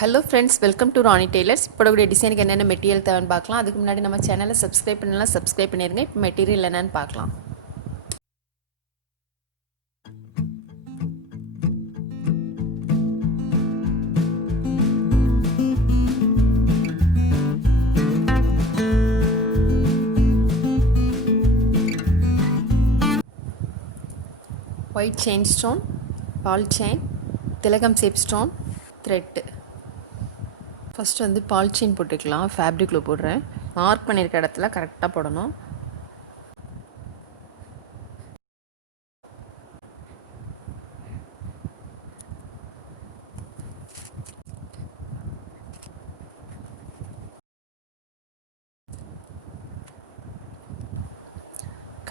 Hello friends, welcome to Rani tailors. இப்போடைய டிசைனுக்கு என்னென்ன மெட்டீரியல் தேவைன்னு பார்க்கலாம். அதுக்கு முன்னாடி நம்ம சேனலை சப்ஸ்கிரைப் பண்ணலாம், சப்ஸ்கிரைப் பண்ணிடுங்க. இப்போ மெட்டீரியல் என்னென்னு பார்க்கலாம். White chain stone, ball chain, திலகம் ஷேப் ஸ்டோன், த்ரெட்டு. ஃபஸ்ட்டு வந்து பால் செயின் போட்டுக்கலாம். ஃபேப்ரிக்கில் போடுறேன். மார்க் பண்ணியிருக்க இடத்துல கரெக்டாக போடணும்.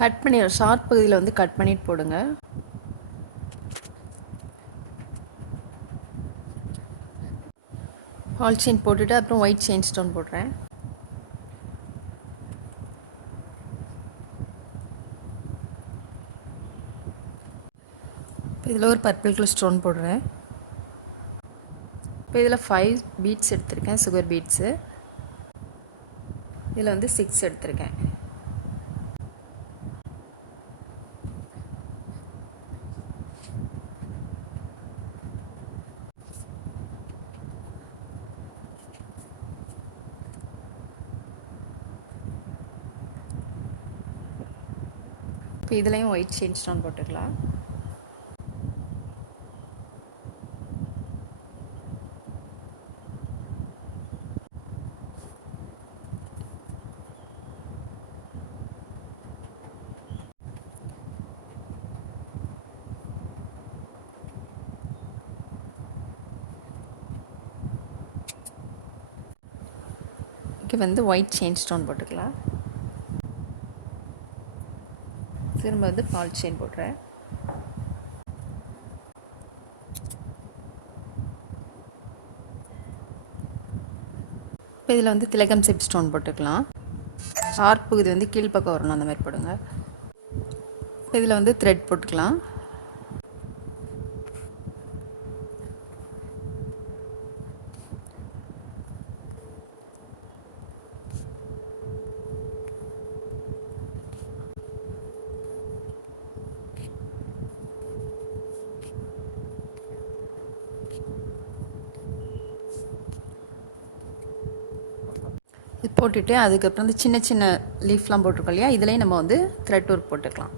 கட் பண்ணி ஷார்ட் பகுதியில் வந்து கட் பண்ணிட்டு போடுங்க. பால் செயின் போட்டுட்டு அப்புறம் ஒயிட் செயின் ஸ்டோன் போடுறேன். இதில் ஒரு பர்பிள் கலர் ஸ்டோன் போடுறேன். இப்போ இதில் 5 பீட்ஸ் எடுத்திருக்கேன், சுகர் பீட்ஸு. இதில் வந்து 6 எடுத்திருக்கேன். இப்போ இதுலேயும் ஒயிட் செயின் ஸ்டோன் போட்டுக்கலாம். இங்கே வந்து ஒயிட் செயின் ஸ்டோன் போட்டுக்கலாம். திரும்ப வந்து பால் செயின் போடுறேன். இப்போ இதில் வந்து திலகம் ஷேப் ஸ்டோன் போட்டுக்கலாம். ஷார்ப்பு இது வந்து கீழ்ப்பக்கம் வரணும், அந்த மாதிரி போடுங்க. இப்போ இதில் வந்து த்ரெட் போட்டுக்கலாம். இது போட்டுட்டு அதுக்கப்புறம் வந்து சின்ன சின்ன லீஃப்லாம் போட்டிருக்கோம் இல்லையா, இதுலேயும் நம்ம வந்து த்ரெட் ஒர்க் போட்டுக்கலாம்.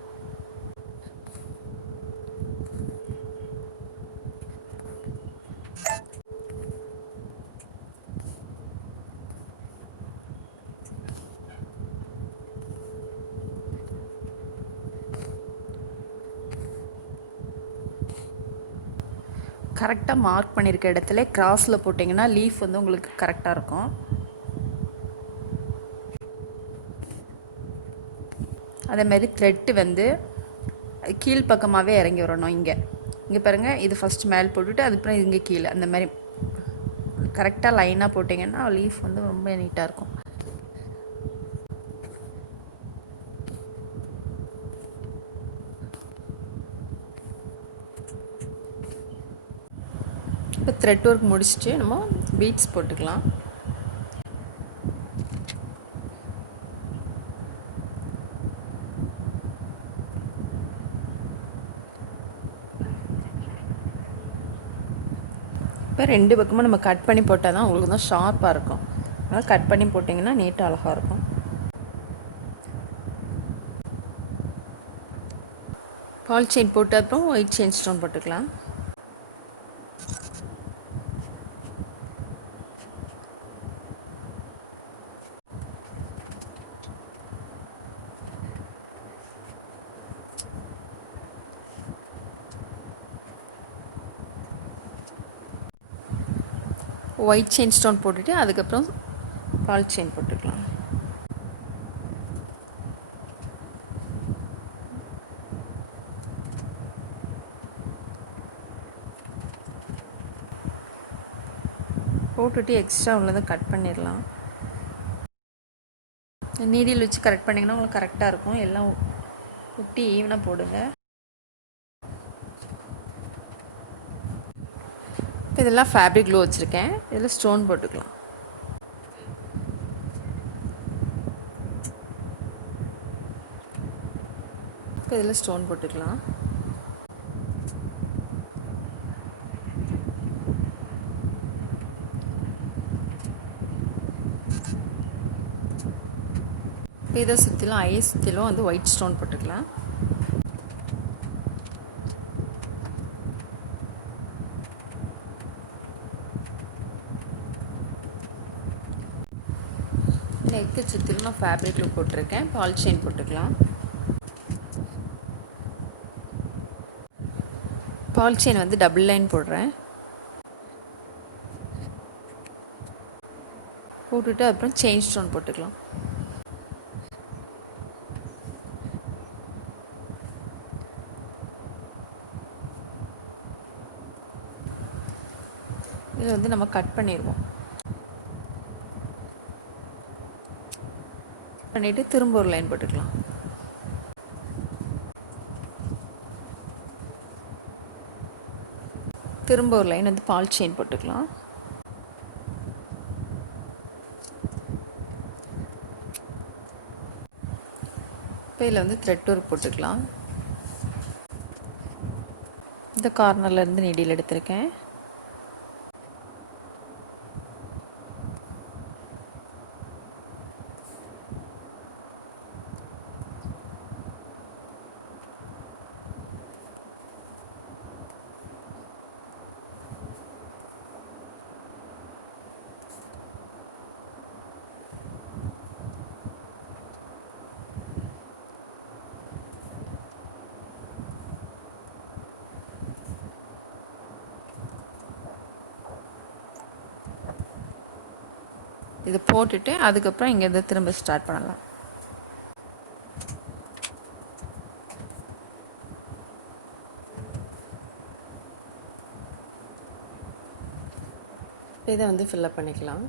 கரெக்டாக மார்க் பண்ணியிருக்க இடத்துல கிராஸில் போட்டிங்கன்னா லீஃப் வந்து உங்களுக்கு கரெக்டாக இருக்கும். அதேமாரி த்ரெட்டு வந்து கீழ்ப்பக்கமாகவே இறங்கி வரணும். இங்கே பாருங்கள், இது ஃபஸ்ட்டு மேல் போட்டுட்டு அதுக்கப்புறம் இங்கே கீழே அந்த மாதிரி கரெக்டாக லைனாக போட்டிங்கன்னா லீஃப் வந்து ரொம்ப நீட்டாக இருக்கும். இப்போ த்ரெட் ஒர்க் முடிச்சுட்டு நம்ம பீட்ஸ் போட்டுக்கலாம். இப்போ 2 பக்கமும் நம்ம கட் பண்ணி போட்டால் தான் உங்களுக்கு தான் ஷார்ப்பாக இருக்கும். அதனால் கட் பண்ணி போட்டிங்கன்னா நீட்டாக அழகாக இருக்கும். பால் செயின் போட்டு அப்புறம் ஒயிட் செயின் ஸ்டோன் போட்டுக்கலாம். ஒயிட் செயின் ஸ்டோன் போட்டுட்டு அதுக்கப்புறம் பால் செயின் போட்டுக்கலாம். போட்டுட்டு எக்ஸ்ட்ரா உள்ளதை கட் பண்ணிடலாம். நீடில் வச்சு கரெக்ட் பண்ணிங்கன்னா உங்களுக்கு கரெக்டாக இருக்கும். எல்லாம் ஒட்டி ஈவனாக போடுங்க. இதெல்லாம் ஃபேப்ரிக் க்ளூ வச்சுருக்கேன். இதில் ஸ்டோன் போட்டுக்கலாம். இப்போ இதில் ஸ்டோன் போட்டுக்கலாம். இப்போ இதை சுற்றிலும் ஐ சுற்றிலும் வந்து ஒயிட் ஸ்டோன் போட்டுக்கலாம். நெக்கு சுற்றிலும் நான் ஃபேப்ரிக் க்ளூ போட்டிருக்கேன். பால் செயின் போட்டுக்கலாம். பால் செயின் வந்து டபுள் லைன் போடுறேன். போட்டுட்டு அப்புறம் செயின் ஸ்டோன் போட்டுக்கலாம். இதில் வந்து நம்ம கட் பண்ணிடுவோம். பண்ணிவிட்டு திரும்ப ஒரு லைன் போட்டுக்கலாம். திரும்ப ஒரு லைன் வந்து பால் செயின் போட்டுக்கலாம். இப்போ இதில் வந்து த்ரெட் ஒர்க் போட்டுக்கலாம். இந்த கார்னர்லேருந்து நீடில் எடுத்திருக்கேன். இதை போட்டுட்டு அதுக்கப்புறம் இங்கேருந்து திரும்ப ஸ்டார்ட் பண்ணலாம். இதை வந்து ஃபில்லப் பண்ணிக்கலாம்.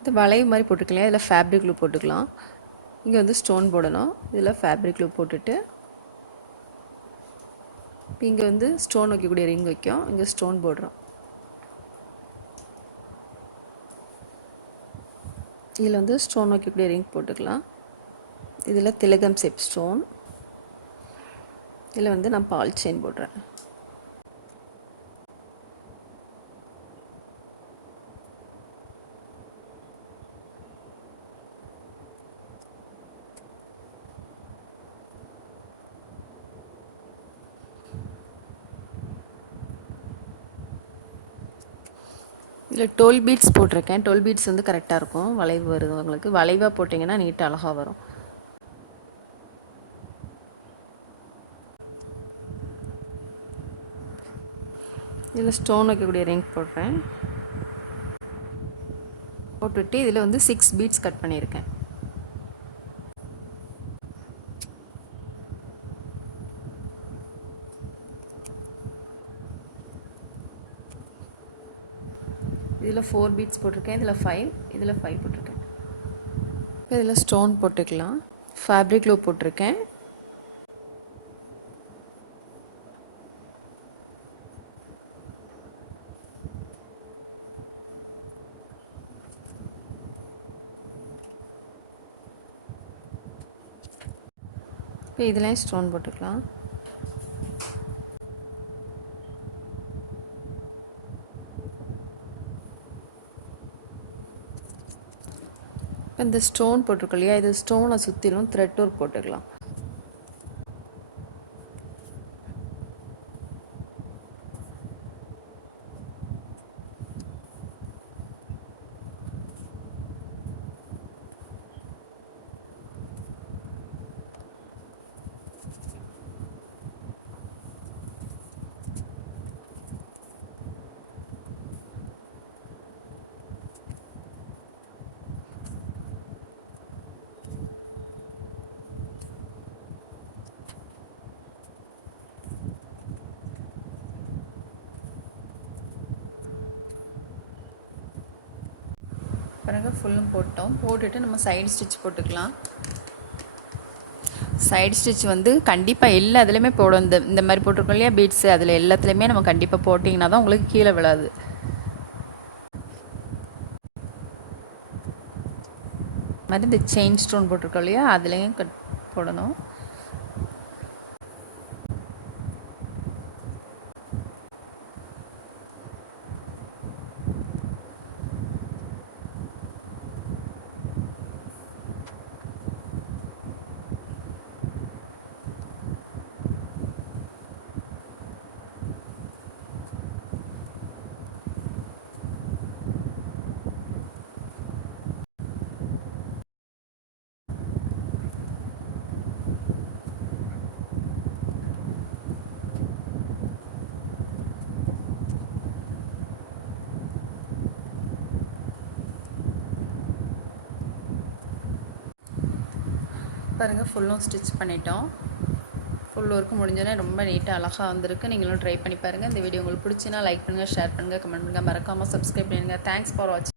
இது வளைவு மாதிரி போட்டுக்கலாம். இதில் ஃபேப்ரிக் க்ளூ போட்டுக்கலாம். இங்கே வந்து ஸ்டோன் போடணும். இதில் ஃபேப்ரிக் க்ளூ போட்டுட்டு இப்போ இங்கே வந்து ஸ்டோன் வைக்கக்கூடிய ரிங் வைக்கும். இங்கே ஸ்டோன் போடுறோம். இதில் வந்து ஸ்டோன் வைக்கக்கூடிய ரிங் போட்டுக்கலாம். இதில் திலகம் ஷேப் ஸ்டோன். இதில் வந்து நான் பால் செயின் போடுறேன். இதில் 12 பீட்ஸ் போட்டிருக்கேன். 12 பீட்ஸ் வந்து கரெக்டாக இருக்கும். வளைவு வருது உங்களுக்கு. வளைவாக போட்டிங்கன்னா நீட்டாக அழகாக வரும். இதில் ஸ்டோன் வைக்கக்கூடிய ரிங் போடுறேன். போட்டுட்டு இதில் வந்து 6 பீட்ஸ் கட் பண்ணியிருக்கேன். இதில் 4 பீட்ஸ் போட்டிருக்கேன். இதில் 5, இதில் 5 போட்டிருக்கேன். இப்போ இதில் ஸ்டோன் போட்டுக்கலாம். ஃபேப்ரிக் க்ளூ போட்டிருக்கேன். இப்போ இதுலேயும் ஸ்டோன் போட்டுக்கலாம். இப்போ இந்த ஸ்டோன் போட்டிருக்கோம் இல்லையா, இது ஸ்டோனை சுற்றிலும் த்ரெட் ஒர்க் போட்டுக்கலாம். பிறகு ஃபுல்லும் போட்டோம். போட்டுட்டு நம்ம சைடு ஸ்டிச் போட்டுக்கலாம். சைடு ஸ்டிச் வந்து கண்டிப்பாக எல்லா இதுலேயுமே போடும். இந்த மாதிரி போட்டிருக்கோம் இல்லையா பீட்ஸு, அதில் எல்லாத்துலேயுமே நம்ம கண்டிப்பாக போட்டிங்கன்னா தான் உங்களுக்கு கீழே விழாது. மாதிரி இந்த செயின் ஸ்டோன் போட்டிருக்கோம் இல்லையா, அதுலேயும் போடணும். பாருங்கள் ஃபுல்லும் ஸ்டிச் பண்ணிட்டோம். ஃபுல் ஒர்க்கு முடிஞ்சோடனே ரொம்ப நீட்டாக அழகாக வந்திருக்கு. நீங்களும் ட்ரை பண்ணி பாருங்கள். இந்த வீடியோ உங்களுக்கு பிடிச்சின்னா லைக் பண்ணுங்கள், ஷேர் பண்ணுங்கள், கமெண்ட் பண்ணுங்கள், மறக்காமல் சப்ஸ்கிரைப் பண்ணுங்கள். தேங்க்ஸ் ஃபார் வாட்சிங்.